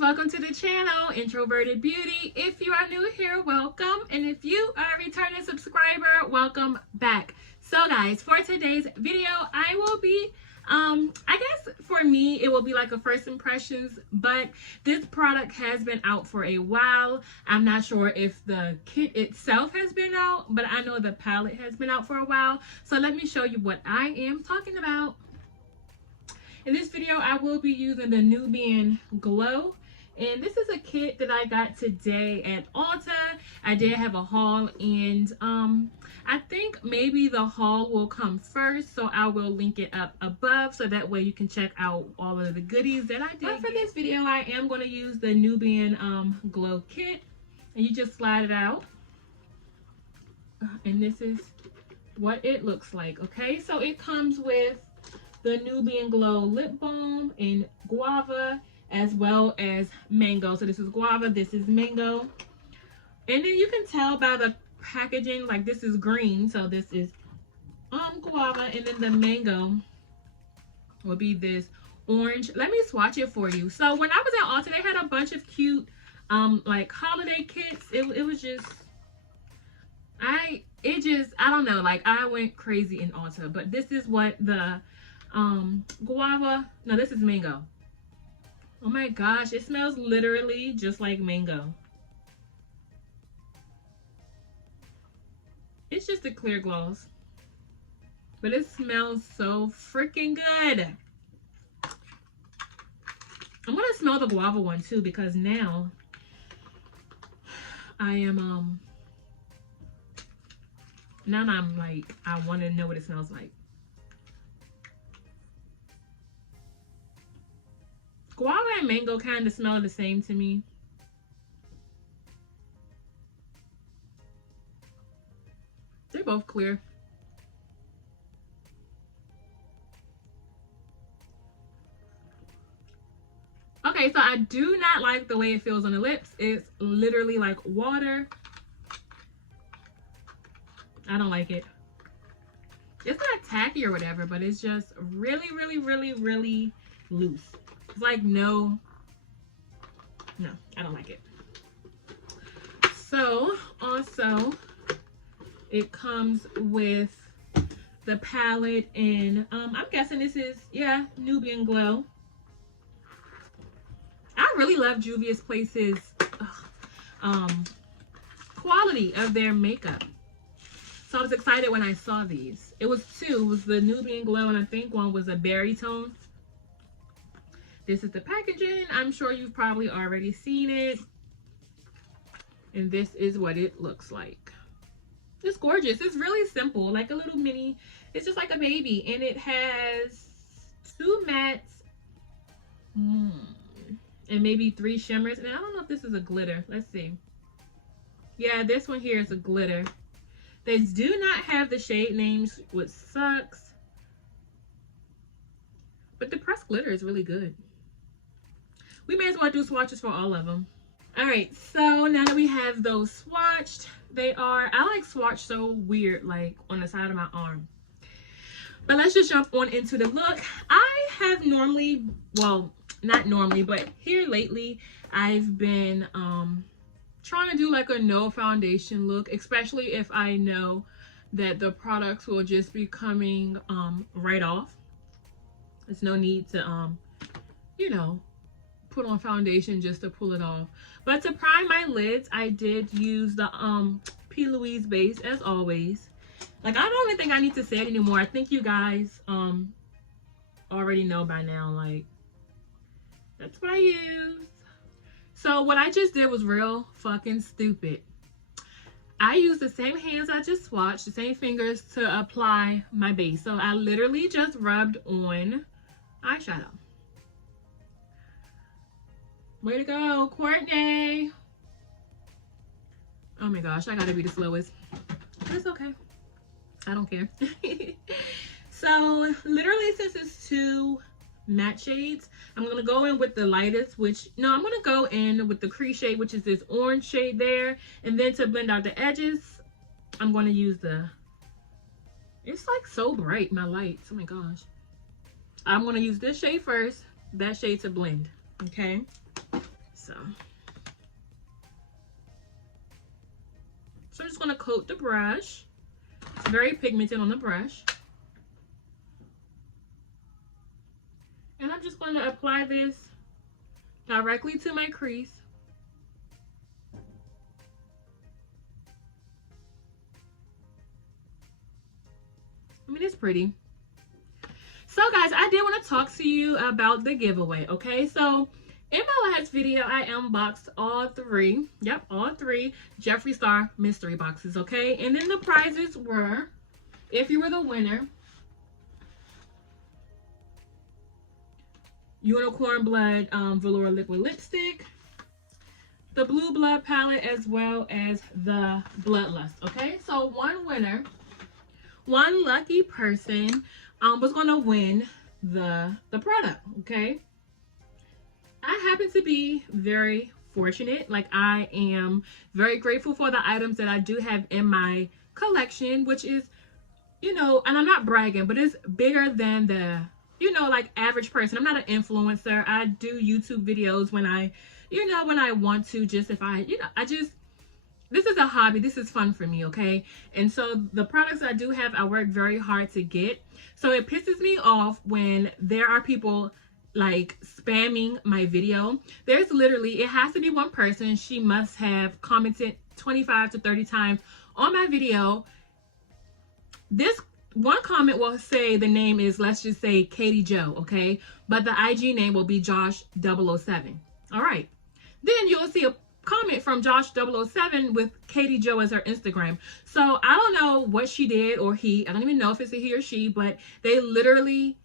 welcome to the channel, Introverted Beauty. If you are new here, welcome. And if you are a returning subscriber, welcome back. So guys, for today's video, I will be, I guess for me, it will be like a first impressions, but this product has been out for a while. I'm not sure if the kit itself has been out, but I know the palette has been out for a while. So let me show you what I am talking about. In this video, I will be using the Nubian Glow. And this is a kit that I got today at Ulta. I did have a haul, and I think maybe the haul will come first. So I will link it up above so that way you can check out all of the goodies that I did. But for this video, I am going to use the Nubian Glow kit. And you just slide it out. And this is what it looks like, okay? So it comes with the Nubian Glow lip balm in guava as well as mango. So this is guava, this is mango. And then you can tell by the packaging, like this is green, so this is guava, and then the mango will be this orange. Let me swatch it for you. So when I was at Ulta, they had a bunch of cute like holiday kits. It was just I don't know, like I went crazy in Ulta. But this is what the guava, no, this is mango. Oh my gosh, it smells literally just like mango. It's just a clear gloss, but it smells so freaking good. I'm gonna smell the guava one too, because now I am now I'm like, I want to know what it smells like. Guava and mango kind of smell the same to me. They're both clear. Okay, so I do not like the way it feels on the lips. It's literally like water. I don't like it. It's not tacky or whatever, but it's just really, really, really, really loose. It's like no, I don't like it. So also it comes with the palette, and I'm guessing this is, yeah, Nubian Glow. I really love Juvias Place's quality of their makeup. So I was excited when I saw these. It was two. It was the Nubian Glow, and I think one was a berry tone. This is the packaging. I'm sure you've probably already seen it. And this is what it looks like. It's gorgeous. It's really simple, like a little mini. It's just like a baby. And it has two mattes and maybe 3 shimmers. And I don't know if this is a glitter. Let's see. Yeah, this one here is a glitter. They do not have the shade names, which sucks. But the pressed glitter is really good. We may as well do swatches for all of them. All right, so now that we have those swatched, I like swatch so weird, like on the side of my arm. But let's just jump on into the look. I have normally, well, not normally, but here lately, I've been trying to do like a no foundation look, especially if I know that the products will just be coming right off. There's no need to, you know, put on foundation just to pull it off. But to prime my lids, I did use the P. Louise base as always. Like, I don't even think I need to say it anymore. I think you guys already know by now, like, that's what I use. So what I just did was real fucking stupid. I used the same hands I just swatched, the same fingers, to apply my base. So I literally just rubbed on eyeshadow. Way to go, Courtney. Oh my gosh, I gotta be the slowest. It's okay. I don't care. So literally, since it's 2 matte shades, I'm gonna go in with the lightest, I'm gonna go in with the crease shade, which is this orange shade there. And then to blend out the edges, I'm gonna use it's like so bright, my lights. Oh my gosh. I'm gonna use this shade first, that shade to blend. Okay. So I'm just going to coat the brush. It's very pigmented on the brush. And I'm just going to apply this directly to my crease. I mean, it's pretty. So guys, I did want to talk to you about the giveaway, okay? So in my last video, I unboxed all three Jeffree Star mystery boxes, okay? And then the prizes were, if you were the winner, Unicorn Blood Velour Liquid Lipstick, the Blue Blood palette, as well as the Bloodlust, okay? So one winner, one lucky person was going to win the product, okay? I happen to be very fortunate. Like, I am very grateful for the items that I do have in my collection, which is, you know, and I'm not bragging, but it's bigger than the, you know, like, average person. I'm not an influencer. I do YouTube videos when I, you know, when I want to, just if I, you know, this is a hobby. This is fun for me, okay? And so the products I do have, I work very hard to get. So it pisses me off when there are people like spamming my video. There's literally, it has to be one person. She must have commented 25 to 30 times on my video. This one comment will say the name is, let's just say, Katie Joe, okay? But the IG name will be Josh 007. All right. Then you'll see a comment from Josh 007 with Katie Joe as her Instagram. So I don't know what she did, or he. I don't even know if it's a he or she, but they literally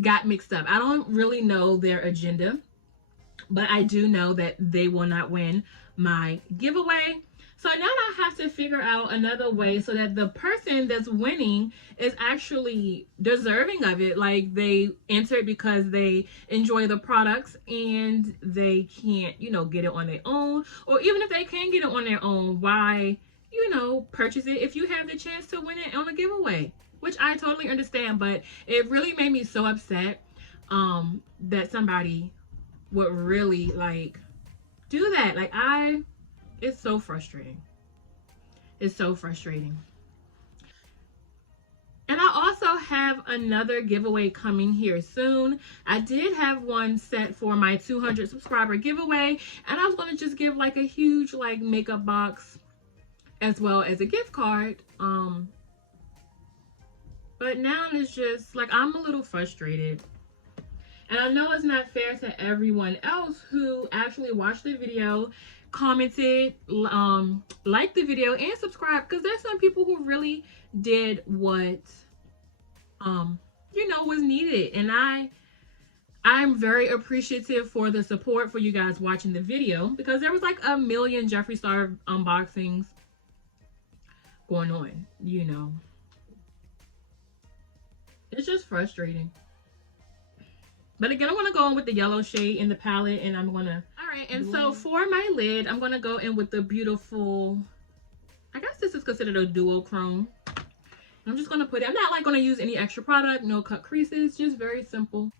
got mixed up. I don't really know their agenda, but I do know that they will not win my giveaway. So now I have to figure out another way so that the person that's winning is actually deserving of it. Like, they entered because they enjoy the products and they can't, you know, get it on their own. Or even if they can get it on their own, why, you know, purchase it if you have the chance to win it on a giveaway? Which I totally understand, but it really made me so upset that somebody would really, like, do that. Like, it's so frustrating. It's so frustrating. And I also have another giveaway coming here soon. I did have one set for my 200 subscriber giveaway, and I was going to just give like a huge like makeup box as well as a gift card. But now it's just like, I'm a little frustrated. And I know it's not fair to everyone else who actually watched the video, commented, liked the video, and subscribed, because there's some people who really did what, you know, was needed. And I'm very appreciative for the support for you guys watching the video, because there was like a million Jeffree Star unboxings going on, you know. It's just frustrating. But again, I'm going to go in with the yellow shade in the palette, and I'm going to... Alright, and so for my lid, I'm going to go in with the beautiful... I guess this is considered a duochrome. I'm just going to put it... I'm not like going to use any extra product, no cut creases, just very simple.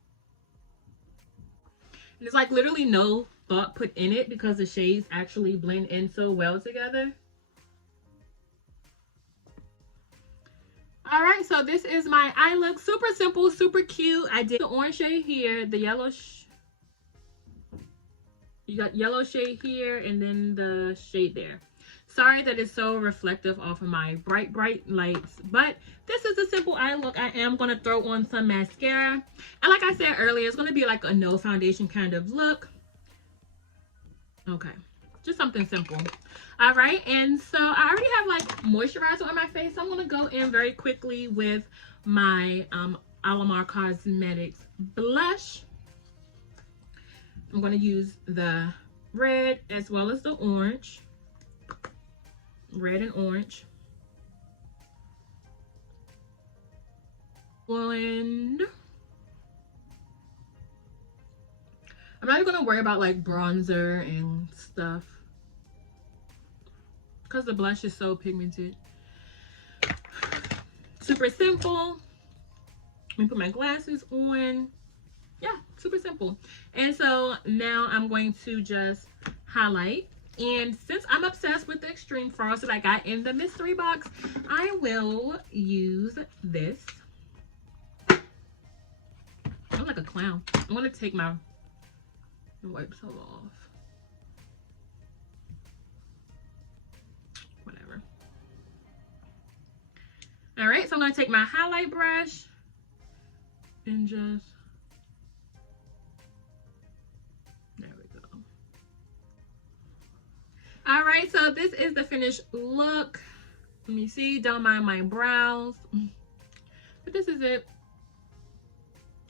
And there's like literally no thought put in it because the shades actually blend in so well together. All right, so this is my eye look. Super simple, super cute. I did the orange shade here, the yellow. You got yellow shade here, and then the shade there. Sorry that it's so reflective off of my bright lights, but this is a simple eye look. I am going to throw on some mascara. And like I said earlier, it's going to be like a no foundation kind of look. Okay, just something simple. All right, and so I already have like moisturizer on my face, so I'm going to go in very quickly with my Alamar Cosmetics blush. I'm going to use the red as well as the orange. Red and orange. And I'm not even going to worry about like bronzer and stuff, because the blush is so pigmented. Super simple. Let me put my glasses on. Yeah, Super simple. And so now I'm going to just highlight. And since I'm obsessed with the extreme frost that I got in the mystery box, I will use this. I'm like a clown. I'm going to take my wipes off. Whatever. All right, so I'm going to take my highlight brush and just, there we go. All right, so this is the finished look. Let me see, don't mind my brows, but this is it.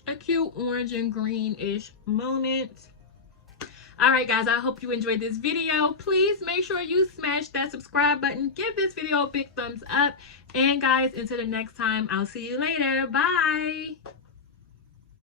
A cute orange and greenish moment. All right, guys, I hope you enjoyed this video. Please make sure you smash that subscribe button. Give this video a big thumbs up. And guys, until the next time, I'll see you later. Bye.